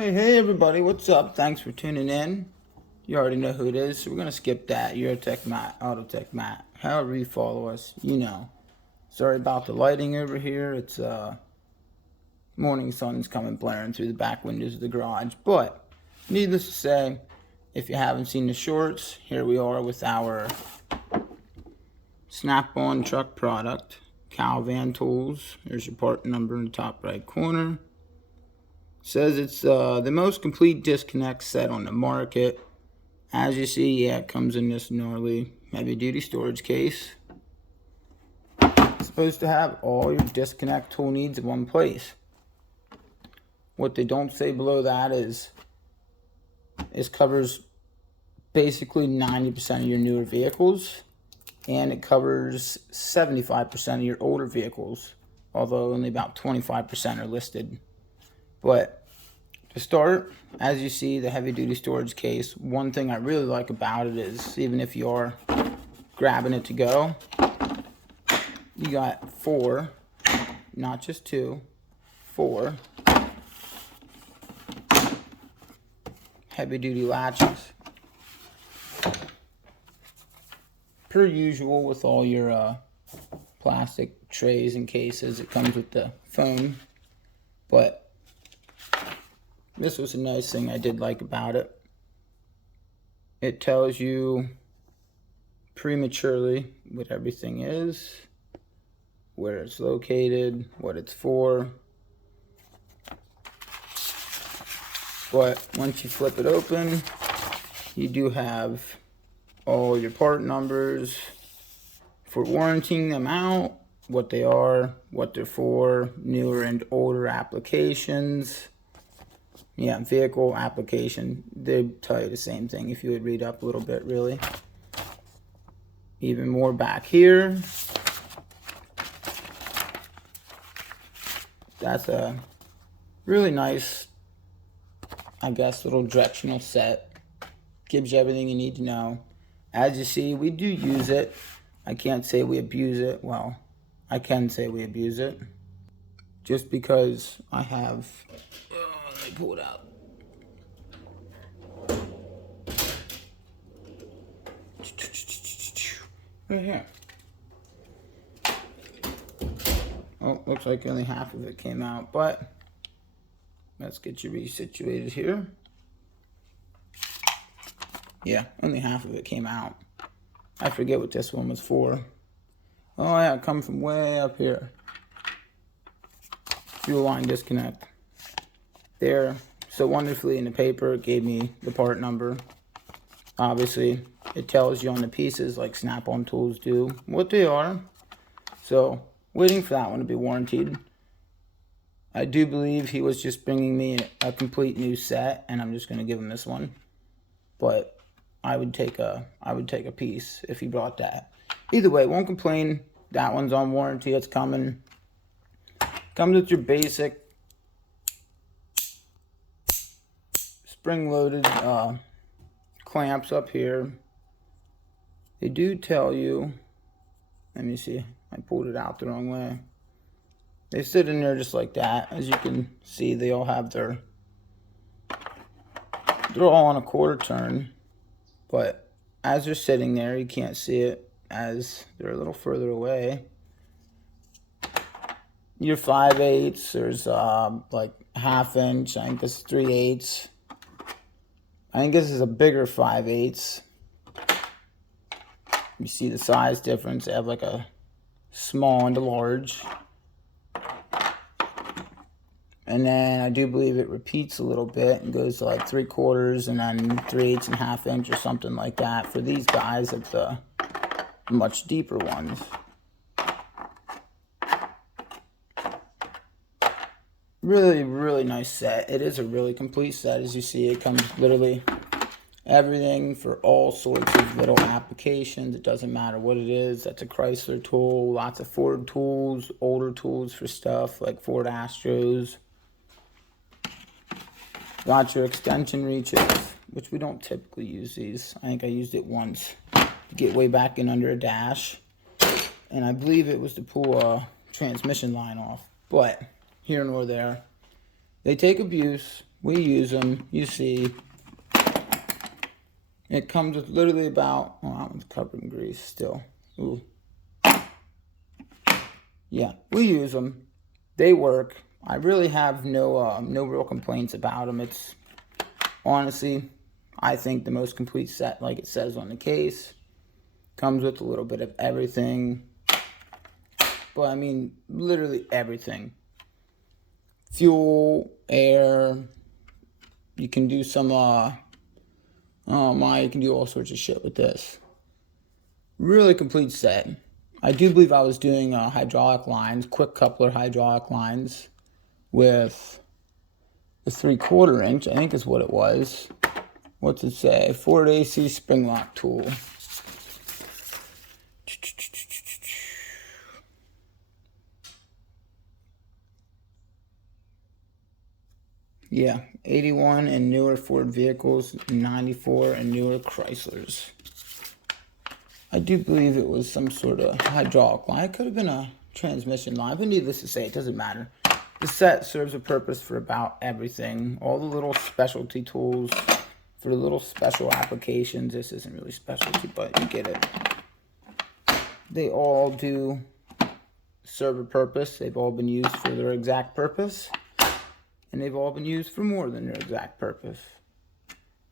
Hey everybody, what's up? Thanks for tuning in. You already know who it is, so we're gonna skip that. Eurotech Matt, Autotech Matt. However you follow us, you know. Sorry about the lighting over here. It's morning sun's coming blaring through the back windows of the garage. But needless to say, if you haven't seen the shorts, here we are with our Snap-on truck product, Calvan Tools. There's your part number in the top right corner. Says it's the most complete disconnect set on the market. As you see, yeah, it comes in this gnarly heavy duty storage case. It's supposed to have all your disconnect tool needs in one place. What they don't say below that is it covers basically 90% of your newer vehicles, and it covers 75% of your older vehicles, although only about 25% are listed. But to start, as you see, the heavy duty storage case, one thing I really like about it is, even if you are grabbing it to go, you got 4, not just 2, 4 heavy duty latches. Per usual with all your plastic trays and cases, it comes with the foam, but this was a nice thing I did like about it. It tells you prematurely what everything is, where it's located, what it's for. But once you flip it open, you do have all your part numbers for warranting them out, what they are, what they're for, newer and older applications. Yeah, vehicle application, they tell you the same thing if you would read up a little bit, really. Even more back here. That's a really nice, I guess, little directional set. Gives you everything you need to know. As you see, we do use it. I can't say we abuse it. Well, I can say we abuse it. Just because I have... let me pull it out. Right here. Oh, looks like only half of it came out, but let's get you resituated here. Yeah, only half of it came out. I forget what this one was for. Oh yeah, it comes from way up here. Fuel line disconnect. There, so wonderfully in the paper, it gave me the part number. Obviously, it tells you on the pieces, like Snap-on tools do, what they are. So, waiting for that one to be warranted. I do believe he was just bringing me a complete new set, and I'm just going to give him this one. But I would take a piece if he brought that. Either way, won't complain. That one's on warranty. It's coming. Comes with your basic spring-loaded clamps up here. They do tell you, let me see, I pulled it out the wrong way. They sit in there just like that. As you can see, they all have they're all on a quarter turn, but as they're sitting there, you can't see it as they're a little further away. Your 5/8, there's like 1/2 inch, I think this is 3/8. I think this is a bigger 5/8. You see the size difference. They have like a small and a large. And then I do believe it repeats a little bit and goes to like 3/4 and then 3/8 and 1/2 inch or something like that. For these guys, it's the much deeper ones. Really, really nice set. It is a really complete set. As you see, it comes literally everything for all sorts of little applications. It doesn't matter what it is. That's a Chrysler tool, lots of Ford tools, older tools for stuff like Ford Astros. Got your extension reaches, which we don't typically use these. I think I used it once to get way back in under a dash, and I believe it was to pull a transmission line off. But here nor there. They take abuse. We use them. You see, it comes with literally about, oh, that one's covered in grease still. Ooh. Yeah, we use them. They work. I really have no real complaints about them. It's honestly, I think the most complete set, like it says on the case. Comes with a little bit of everything. But I mean, literally everything. Fuel, air. You can do some, you can do all sorts of shit with this. Really complete set. I do believe I was doing hydraulic lines, quick coupler hydraulic lines with the 3/4 inch, I think is what it was. What's it say? Ford AC spring lock tool. Yeah, 81 and newer Ford vehicles, 94 and newer Chryslers. I do believe it was some sort of hydraulic line. It could have been a transmission line, but needless to say, it doesn't matter. The set serves a purpose for about everything. All the little specialty tools for the little special applications. This isn't really specialty, but you get it. They all do serve a purpose. They've all been used for their exact purpose. And they've all been used for more than their exact purpose.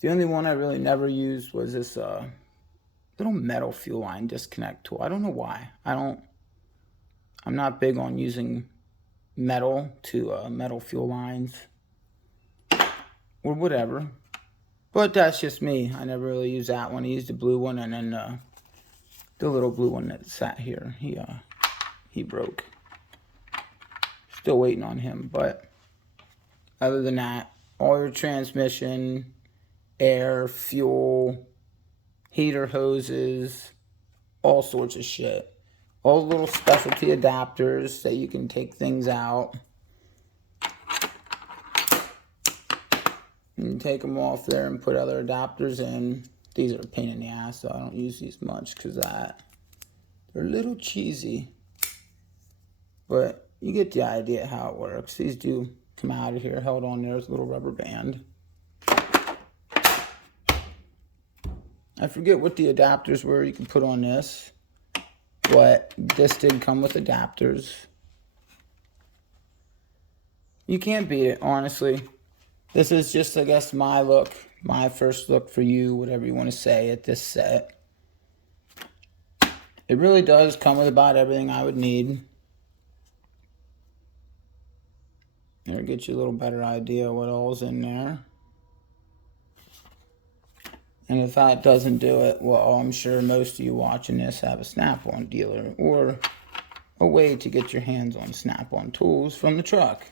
The only one I really never used was this little metal fuel line disconnect tool. I don't know why. I'm not big on using metal to metal fuel lines or whatever. But that's just me. I never really used that one. I used the blue one, and then the little blue one that sat here. He broke. Still waiting on him, but other than that, all your transmission, air, fuel, heater hoses, all sorts of shit. All the little specialty adapters that you can take things out. You can take them off there and put other adapters in. These are a pain in the ass, so I don't use these much because they're a little cheesy. But you get the idea how it works. These do come out of here, held on there with a little rubber band. I forget what the adapters were you can put on this, but this did come with adapters. You can't beat it, honestly. This is just, I guess, my look, my first look for you, whatever you want to say, at this set. It really does come with about everything I would need. It'll get you a little better idea of what all's in there. And if that doesn't do it, well, I'm sure most of you watching this have a Snap-on dealer or a way to get your hands on Snap-on tools from the truck.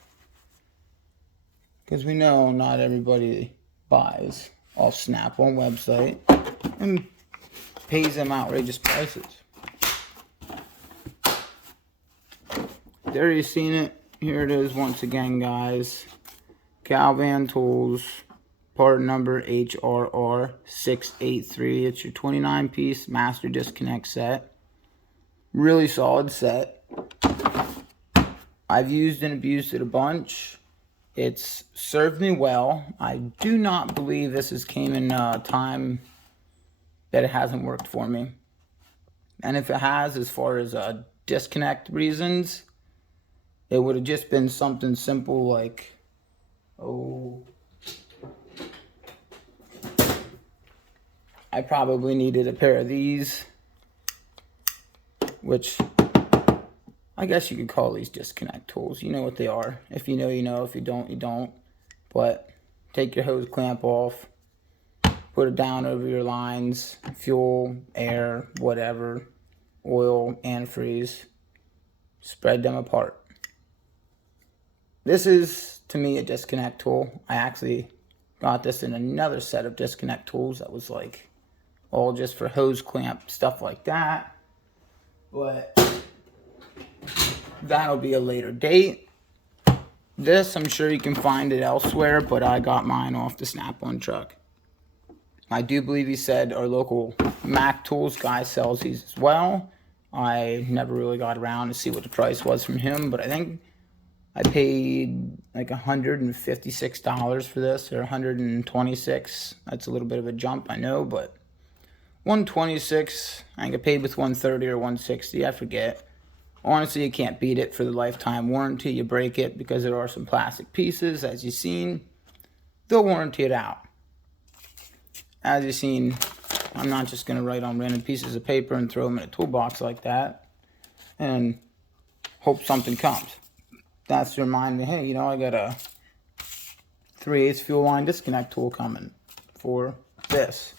Because we know not everybody buys off Snap-on website and pays them outrageous prices. There you've seen it. Here it is once again, guys. Cal-Van Tools, part number HRR683. It's your 29-piece master disconnect set. Really solid set. I've used and abused it a bunch. It's served me well. I do not believe this came in a time that it hasn't worked for me. And if it has, as far as disconnect reasons, it would have just been something simple like, I probably needed a pair of these, which I guess you could call these disconnect tools. You know what they are. If you know, you know. If you don't, you don't. But take your hose clamp off, put it down over your lines, fuel, air, whatever, oil, antifreeze, spread them apart. This is, to me, a disconnect tool. I actually got this in another set of disconnect tools that was like all just for hose clamp, stuff like that. But that'll be a later date. This, I'm sure you can find it elsewhere, but I got mine off the Snap-on truck. I do believe he said our local Mac Tools guy sells these as well. I never really got around to see what the price was from him, but I think I paid like $156 for this, or 126. That's a little bit of a jump, I know, but 126. I get paid with 130 or 160, I forget. Honestly, you can't beat it for the lifetime warranty. You break it because there are some plastic pieces, as you've seen. They'll warranty it out. As you've seen, I'm not just going to write on random pieces of paper and throw them in a toolbox like that and hope something comes. That's to remind me, hey, you know, I got a 3/8 fuel line disconnect tool coming for this.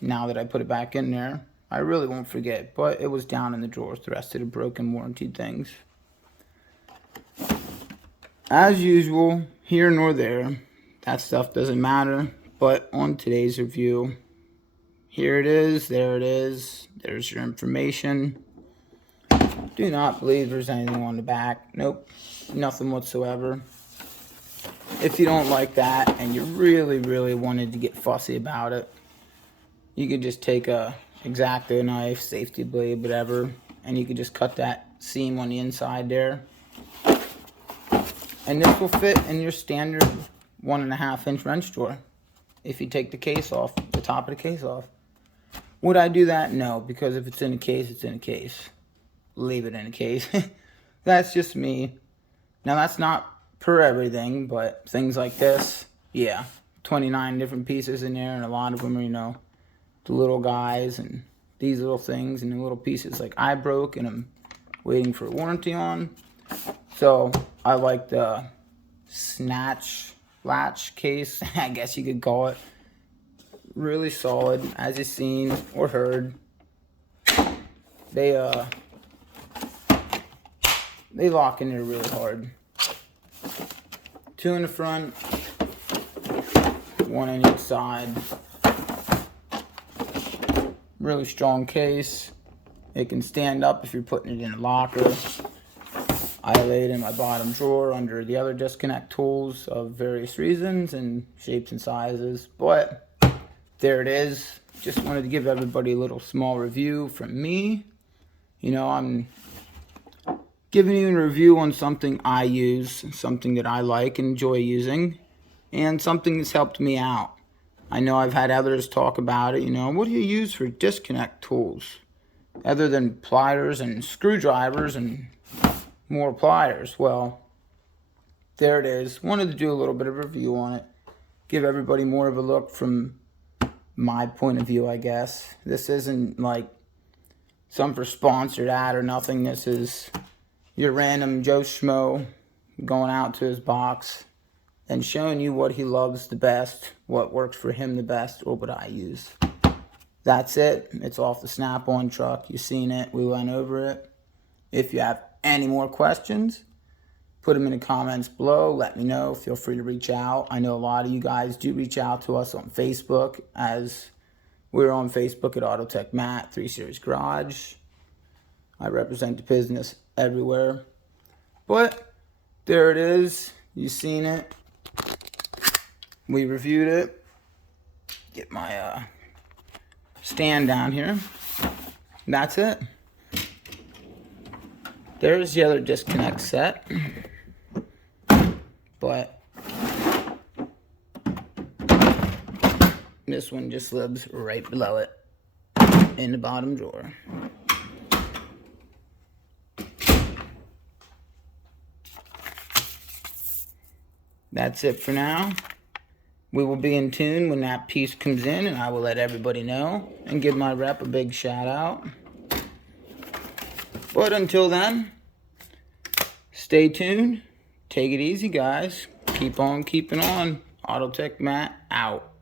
Now that I put it back in there, I really won't forget, but it was down in the drawers, the rest of the broken warranted things. As usual, here nor there, that stuff doesn't matter, but on today's review, here it is, there it is, there's your information. Do not believe there's anything on the back. Nope, nothing whatsoever. If you don't like that and you really wanted to get fussy about it, you could just take a X-Acto knife, safety blade, whatever, and you could just cut that seam on the inside there. And this will fit in your standard 1.5-inch wrench drawer if you take the case off, the top of the case off. Would I do that? No, because if it's in a case, it's in a case. Leave it in a case. That's just me. Now, that's not per everything, but things like this, yeah. 29 different pieces in there, and a lot of them are, you know, the little guys and these little things and the little pieces like I broke and I'm waiting for a warranty on. So I like the snatch latch case, I guess you could call it. Really solid, as you've seen or heard. They lock in there really hard. 2 in the front, 1 on each side. Really strong case. It can stand up if you're putting it in a locker. I lay it in my bottom drawer under the other disconnect tools of various reasons and shapes and sizes. But there it is. Just wanted to give everybody a little small review from me. You know, I'm giving you a review on something I use, something that I like and enjoy using, and something that's helped me out. I know I've had others talk about it, you know, what do you use for disconnect tools? Other than pliers and screwdrivers and more pliers. Well, there it is. Wanted to do a little bit of a review on it. Give everybody more of a look from my point of view, I guess. This isn't like some for sponsored ad or nothing. This is your random Joe Schmo going out to his box and showing you what he loves the best, what works for him the best, or what I use. That's it. It's off the Snap-on truck. You've seen it. We went over it. If you have any more questions, put them in the comments below. Let me know. Feel free to reach out. I know a lot of you guys do reach out to us on Facebook, as we're on Facebook at Autotech Matt 3 Series Garage. I represent the business everywhere. But there it is. You've seen it. We reviewed it. Get my stand down here. That's it. There's the other disconnect set. But this one just lives right below it in the bottom drawer. That's it for now. We will be in tune when that piece comes in, and I will let everybody know and give my rep a big shout out. But until then, stay tuned. Take it easy, guys. Keep on keeping on. Autotech Matt out.